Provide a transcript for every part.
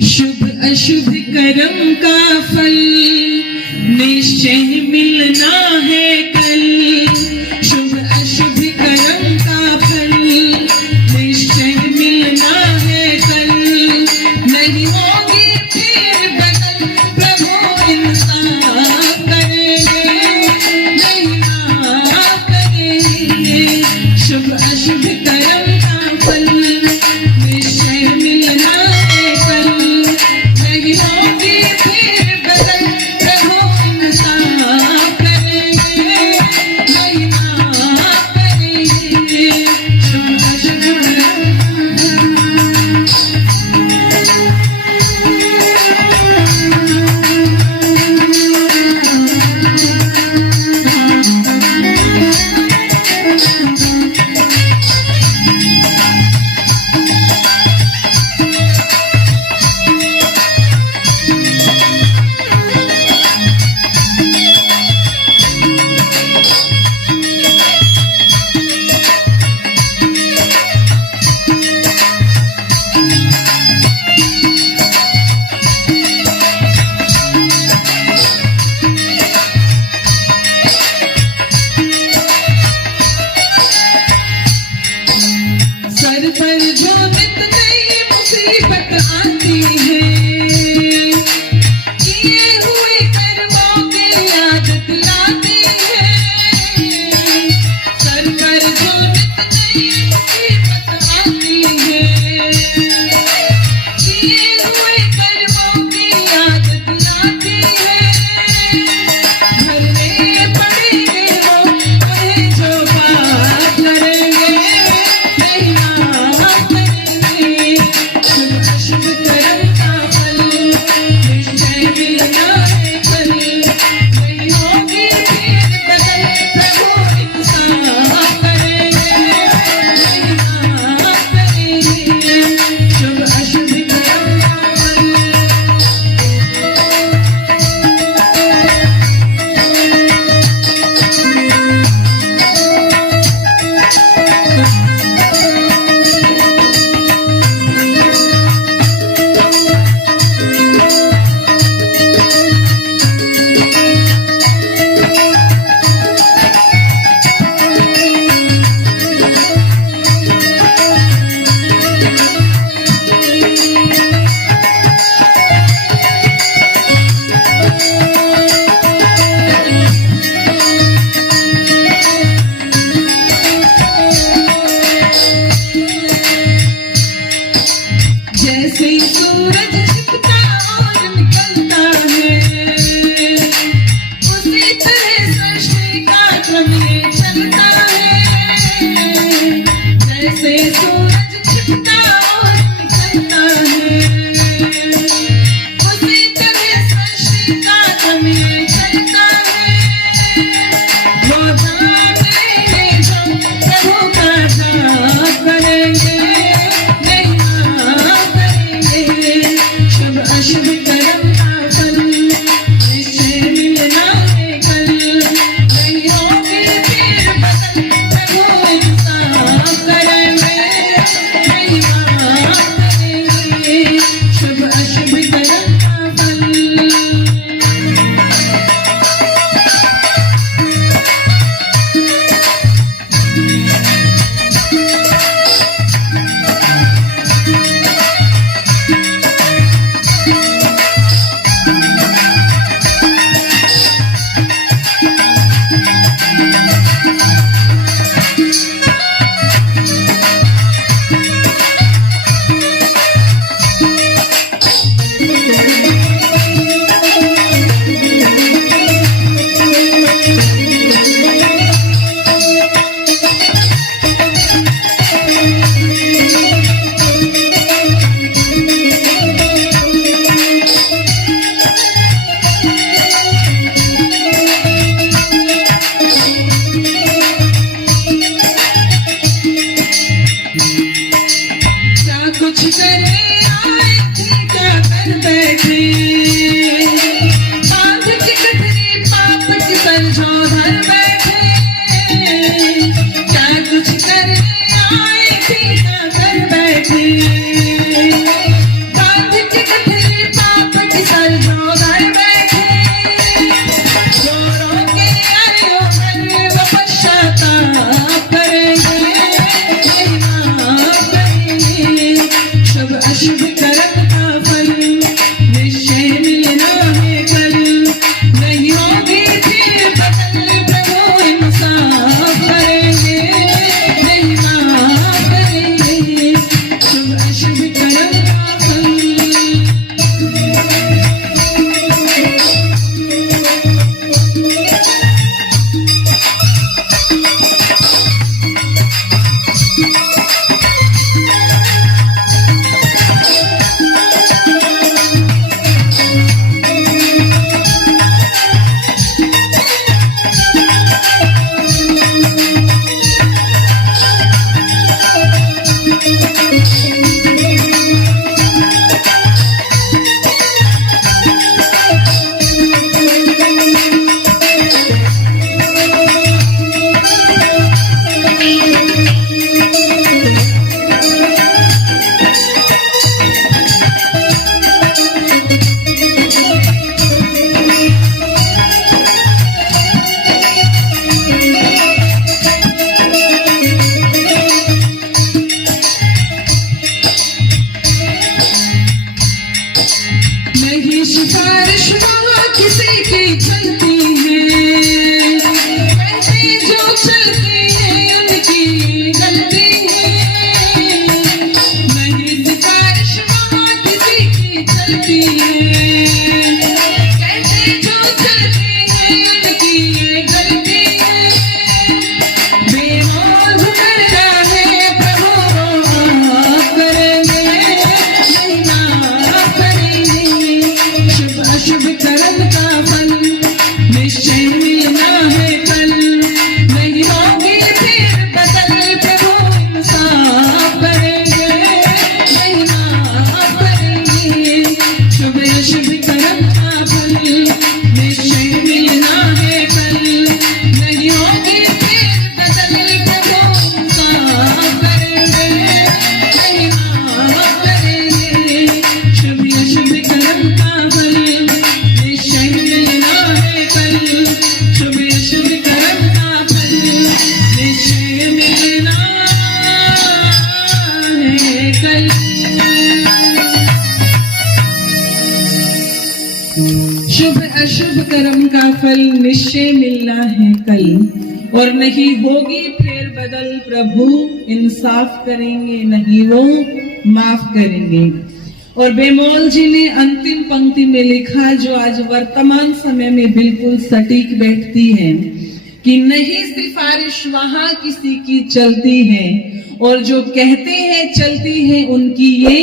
शुभ अशुभ कर्म का फल निश्चय मिलना है कल। शुभ अशुभ कर्म का फल निश्चय मिलना है कल। नहीं होगी फिर बदल, प्रभु इंसाफ करेंगे, नहीं माफ करेंगे। शुभ अशुभ कर्म का फल निश्चय मिलना है कल। नहीं होगी फिर बदल, प्रभु इंसाफ करेंगे, नहीं माफ करेंगे। शुभ अशुभ सर पर जो नित नई मुसीबत आती है, किए हुए कर्मों की याद दिलाती है। सर पर जो नित नई मुसीबत आती है, किए हुए कर्मों की याद दिलाती है। भरने पड़ेंगे वो उन्हें जो पाप करेंगे, नहीं माफ करेंगे। शुभ अशुभ कर्म का फल निश्चय मिलना है कल। नहीं होगी फिर बदल, प्रभु इंसाफ करेंगे, नहीं माफ करेंगे। शुभ अशुभ कर्म का फल जैसे सूरज छिपता और निकलता है, उसी तरह सृष्टि का क्रम ये चलता है। जैसे सूरज छिपता और निकलता है, उसी तरह सृष्टि का क्रम ये चलता है। वो जानेंगे जो प्रभु का जाप करेंगे, नहीं माफ करेंगे। नहीं सिफारिश वहाँ किसी की चलती है, वैसे जो चलती है उनकी गलती है। नहीं सिफारिश वहाँ किसी की चलती है, वैसे जो चलती है उनकी गलती है। बेमौज करना है प्रभु माफ करेंगे, नहीं माफ करेंगे। शुभ अशुभ कर्म का फल निश्चय मिलना है कल, नहीं होगी फिर बदल प्रभु इंसाफ करेंगे, नहीं माफ करेंगे। शुभ अशुभ कर्म का फल निश्चय मिलना है कल, नहीं होगी फिर बदल प्रभु इंसाफ करेंगे, नहीं माफ करेंगे। शुभ अशुभ कर्म का फल निश्चय मिलना है कल, शुभ अशुभ कर्म का फल निश्चय मिलना है कल। शुभ अशुभ कर्म का फल निश्चय मिलना है कल, और नहीं होगी फेर बदल प्रभु इंसाफ करेंगे, नहीं वो माफ करेंगे। और बेमौल जी ने अंतिम पंक्ति में लिखा, जो आज वर्तमान समय में बिल्कुल सटीक बैठती है, कि नहीं सिफारिश वहां किसी की चलती है, और जो कहते हैं चलती है उनकी ये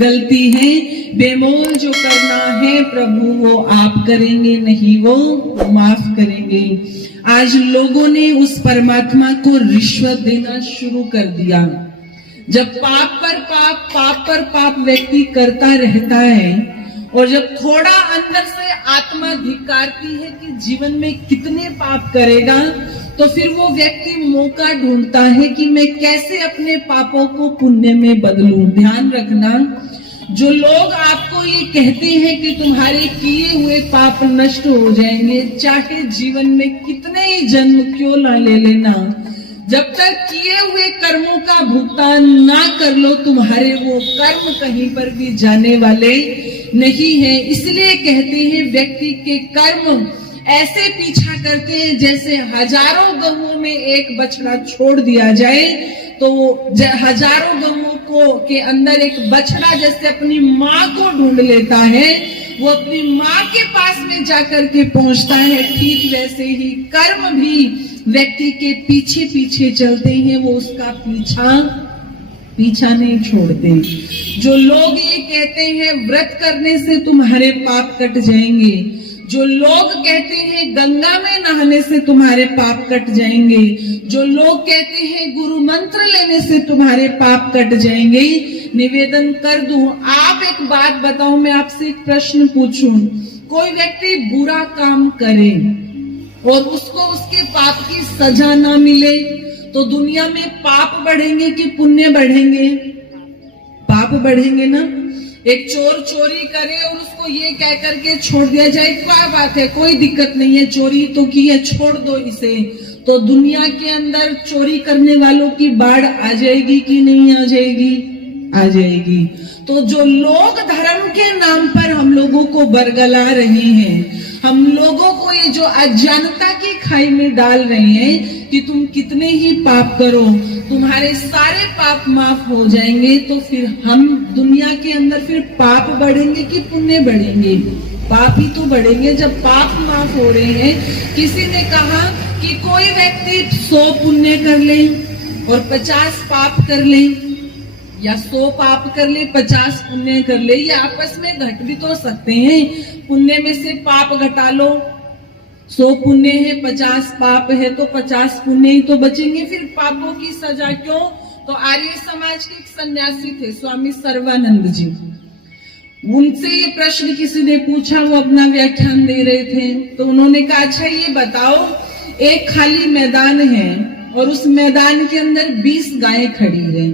गलती है। बेमोल जो करना है प्रभु वो आप करेंगे, नहीं वो माफ करेंगे। आज लोगों ने उस परमात्मा को रिश्वत देना शुरू कर दिया। जब पाप पर पाप व्यक्ति करता रहता है, और जब थोड़ा अंदर से आत्मा धिक्कारती है कि जीवन में कितने पाप करेगा, तो फिर वो व्यक्ति मौका ढूंढता है कि मैं कैसे अपने पापों को पुण्य में बदलूं। ध्यान रखना, जो लोग आपको ये कहते हैं कि तुम्हारे किए हुए पाप नष्ट हो जाएंगे, चाहे जीवन में कितने ही जन्म क्यों ना ले लेना, जब तक किए हुए कर्मों का भुगतान ना कर लो, तुम्हारे वो कर्म कहीं पर भी जाने वाले नहीं है। इसलिए कहते हैं व्यक्ति के कर्म ऐसे पीछा करते हैं जैसे हजारों गऊओं में एक बछड़ा छोड़ दिया जाए, तो हजारों गऊओं को के अंदर एक बछड़ा जैसे अपनी माँ को ढूंढ लेता है, वो अपनी माँ के पास में जाकर के पहुंचता है। ठीक वैसे ही कर्म भी व्यक्ति के पीछे पीछे चलते हैं, वो उसका पीछा नहीं छोड़ते। जो लोग ये कहते हैं व्रत करने से तुम्हारे पाप कट जाएंगे, जो लोग कहते हैं गंगा में नहाने से तुम्हारे पाप कट जाएंगे, जो लोग कहते हैं गुरु मंत्र लेने से तुम्हारे पाप कट जाएंगे, निवेदन कर दूं, आप एक बात बताओ, मैं आपसे एक प्रश्न पूछूं, कोई व्यक्ति बुरा काम करे और उसको उसके पाप की सजा ना मिले, तो दुनिया में पाप बढ़ेंगे कि पुण्य बढ़ेंगे? पाप बढ़ेंगे ना। एक चोर चोरी करे और उसको ये कह करके छोड़ दिया जाए, क्या बात है, कोई दिक्कत नहीं है, चोरी तो की है, छोड़ दो इसे, तो दुनिया के अंदर चोरी करने वालों की बाढ़ आ जाएगी कि नहीं आ जाएगी? आ जाएगी। तो जो लोग धर्म के नाम पर हम लोगों को बरगला रहे हैं, हम लोगों को ये जो अज्ञानता की खाई में डाल रहे हैं कि तुम कितने ही पाप करो तुम्हारे सारे पाप माफ हो जाएंगे, तो फिर हम दुनिया के अंदर फिर पाप बढ़ेंगे कि पुण्य बढ़ेंगे? पाप ही तो बढ़ेंगे जब पाप माफ हो रहे हैं। किसी ने कहा कि कोई व्यक्ति 100 पुण्य कर ले और 50 पाप कर ले, या 100 पाप कर ले 50 पुण्य कर ले, ये आपस में घट भी तो सकते हैं। पुण्य में से पाप घटा लो, 100 पुण्य है 50 पाप है, तो 50 पुण्य ही तो बचेंगे, फिर पापों की सजा क्यों? तो आर्य समाज के एक सन्यासी थे स्वामी सर्वानंद जी, उनसे ये प्रश्न किसी ने पूछा, वो अपना व्याख्यान दे रहे थे, तो उन्होंने कहा अच्छा ये बताओ, एक खाली मैदान है और उस मैदान के अंदर 20 गायें खड़ी हैं,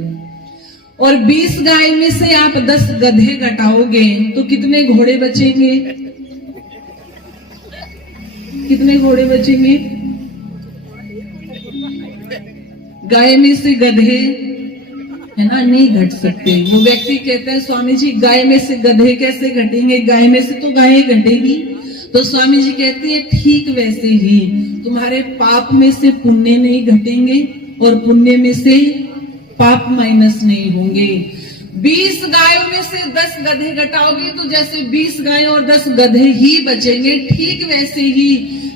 और 20 गाय में से आप 10 गधे घटाओगे तो कितने घोड़े बचेंगे? कितने घोड़े बचेंगे? गाय में से गधे है ना, नहीं घट सकते। वो व्यक्ति कहता है स्वामी जी गाय में से गधे कैसे घटेंगे, गाय में से तो गाय घटेगी। तो स्वामी जी कहती है ठीक वैसे ही तुम्हारे पाप में से पुण्य नहीं घटेंगे और पुण्य में से पाप माइनस नहीं होंगे। 20 गायों में से 10 गधे घटाओगे तो जैसे 20 गायें और 10 गधे ही बचेंगे, ठीक वैसे ही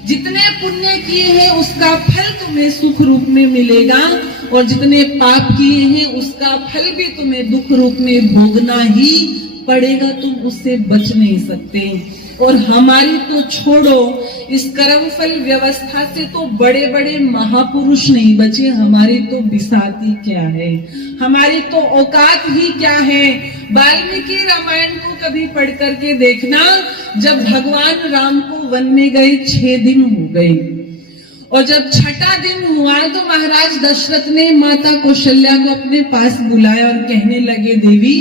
जितने पुण्य किए हैं उसका फल तुम्हें सुख रूप में मिलेगा और जितने पाप किए हैं उसका फल भी तुम्हें दुख रूप में भोगना ही पड़ेगा, तुम उससे बच नहीं सकते। और हमारी तो छोड़ो, इस कर्म फल व्यवस्था से तो बड़े बड़े महापुरुष नहीं बचे, हमारी तो बिसाती क्या है, हमारी तो औकात ही क्या है। वाल्मीकि रामायण को कभी पढ़ करके देखना, जब भगवान राम को वन में गए 6 दिन हो गए और जब छठा दिन हुआ तो महाराज दशरथ ने माता कौशल्या को अपने पास बुलाया और कहने लगे देवी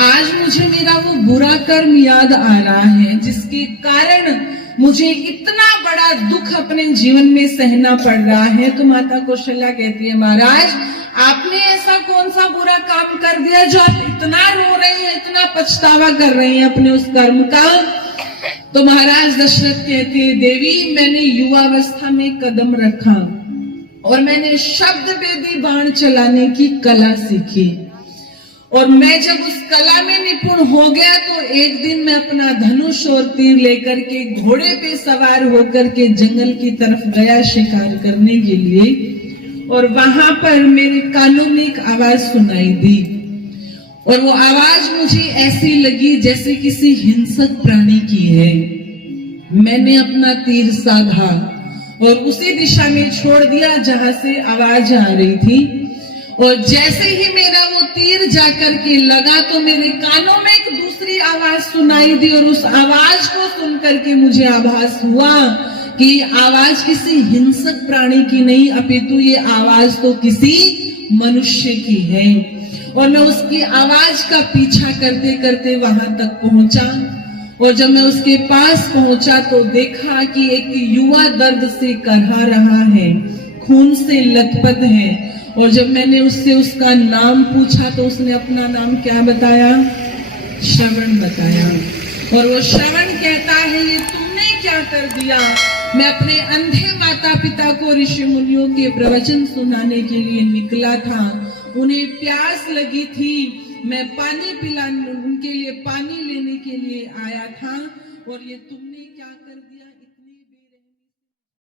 आज मुझे मेरा वो बुरा कर्म याद आ रहा है जिसके कारण मुझे इतना बड़ा दुख अपने जीवन में सहना पड़ रहा है। तो माता कौशल्या कहती है महाराज आपने ऐसा कौन सा बुरा काम कर दिया जो आप इतना रो रही हैं, इतना पछतावा कर रही हैं अपने उस कर्म का। तो महाराज दशरथ कहते हैं देवी मैंने युवावस्था में कदम रखा और मैंने शब्द वेदी बाण चलाने की कला सीखी और मैं जब उस कला में निपुण हो गया तो एक दिन मैं अपना धनुष और तीर लेकर के घोड़े पे सवार होकर के जंगल की तरफ गया शिकार करने के लिए और वहां पर मेरे कानों में एक आवाज सुनाई दी और वो आवाज मुझे ऐसी लगी जैसे किसी हिंसक प्राणी की है। मैंने अपना तीर साधा और उसी दिशा में छोड़ दिया जहां से आवाज आ रही थी और जैसे ही मेरा वो तीर जाकर के लगा तो मेरे कानों में एक दूसरी आवाज सुनाई दी और उस आवाज को सुनकर के मुझे आभास हुआ कि आवाज किसी हिंसक प्राणी की नहीं अपितु ये आवाज तो किसी मनुष्य की है। और मैं उसकी आवाज का पीछा करते करते वहां तक पहुंचा और जब मैं उसके पास पहुंचा तो देखा कि एक युवा दर्द से करहा रहा है, खून से लथपथ है और जब मैंने उससे उसका नाम पूछा तो उसने अपना नाम क्या बताया, श्रवण बताया। और वो श्रवण कहता है ये तुमने क्या कर दिया, मैं अपने अंधे माता पिता को ऋषि मुनियों के प्रवचन सुनाने के लिए निकला था, उन्हें प्यास लगी थी, मैं पानी पिलाने उनके लिए पानी लेने के लिए आया था और ये तुमने क्या कर दिया।